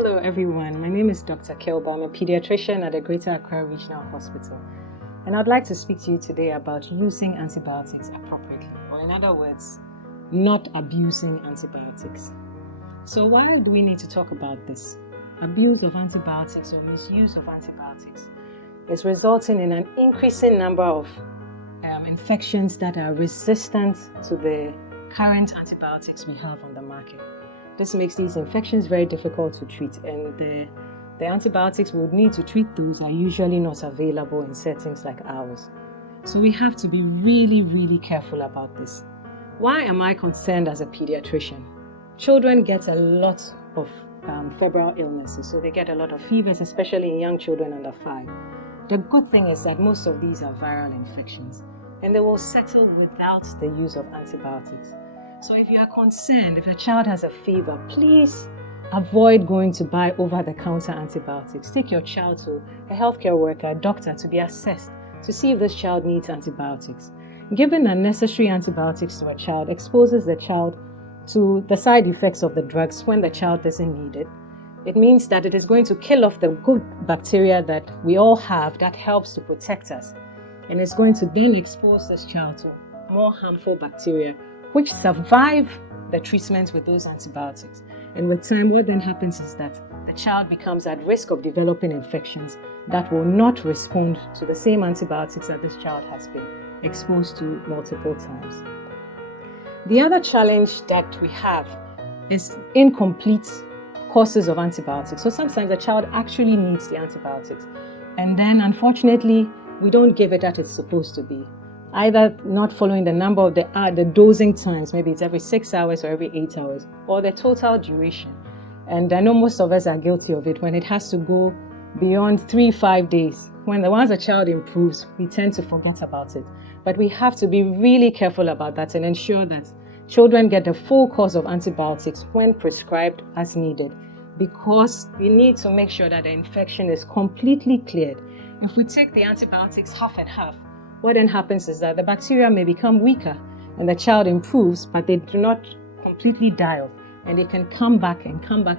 Hello everyone, my name is Dr. Kilba. I'm a pediatrician at the Greater Accra Regional Hospital, and I'd like to speak to you today about using antibiotics appropriately, or in other words, not abusing antibiotics. So why do we need to talk about this? Abuse of antibiotics or misuse of antibiotics is resulting in an increasing number of infections that are resistant to the current antibiotics we have on the market. This makes these infections very difficult to treat, and the antibiotics we would need to treat those are usually not available in settings like ours. So we have to be really careful about this. Why am I concerned as a pediatrician? Children get a lot of febrile illnesses, so they get a lot of fevers, especially in young children under 5. The good thing is that most of these are viral infections, and they will settle without the use of antibiotics. So if you are concerned, if your child has a fever, please avoid going to buy over-the-counter antibiotics. Take your child to a healthcare worker, a doctor, to be assessed to see if this child needs antibiotics. Giving unnecessary antibiotics to a child exposes the child to the side effects of the drugs when the child doesn't need it. It means that it is going to kill off the good bacteria that we all have that helps to protect us. And it's going to then expose this child to more harmful bacteria which survive the treatment with those antibiotics. And with time, what then happens is that the child becomes at risk of developing infections that will not respond to the same antibiotics that this child has been exposed to multiple times. The other challenge that we have is incomplete courses of antibiotics. So sometimes the child actually needs the antibiotics, and then unfortunately we don't give it that it's supposed to be. Either not following the number of the dosing times, maybe it's every 6 hours or every 8 hours, or the total duration. And I know most of us are guilty of it when it has to go beyond 3-5 days. Once a child improves, we tend to forget about it. But we have to be really careful about that and ensure that children get the full course of antibiotics when prescribed as needed, because we need to make sure that the infection is completely cleared. If we take the antibiotics half and half, what then happens is that the bacteria may become weaker and the child improves, but they do not completely die off, and they can come back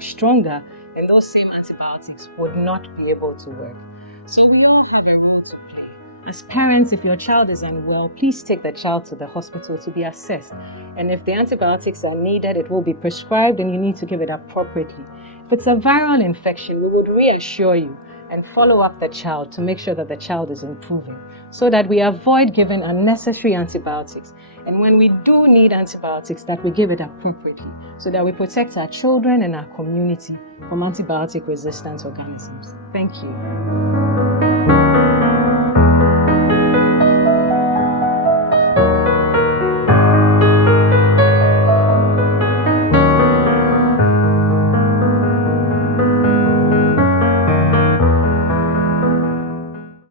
stronger, and those same antibiotics would not be able to work. So we all have a role to play. As parents, if your child is unwell, please take the child to the hospital to be assessed. And if the antibiotics are needed, it will be prescribed and you need to give it appropriately. If it's a viral infection, we would reassure you and follow up the child to make sure that the child is improving, so that we avoid giving unnecessary antibiotics. And when we do need antibiotics, that we give it appropriately, so that we protect our children and our community from antibiotic-resistant organisms. Thank you.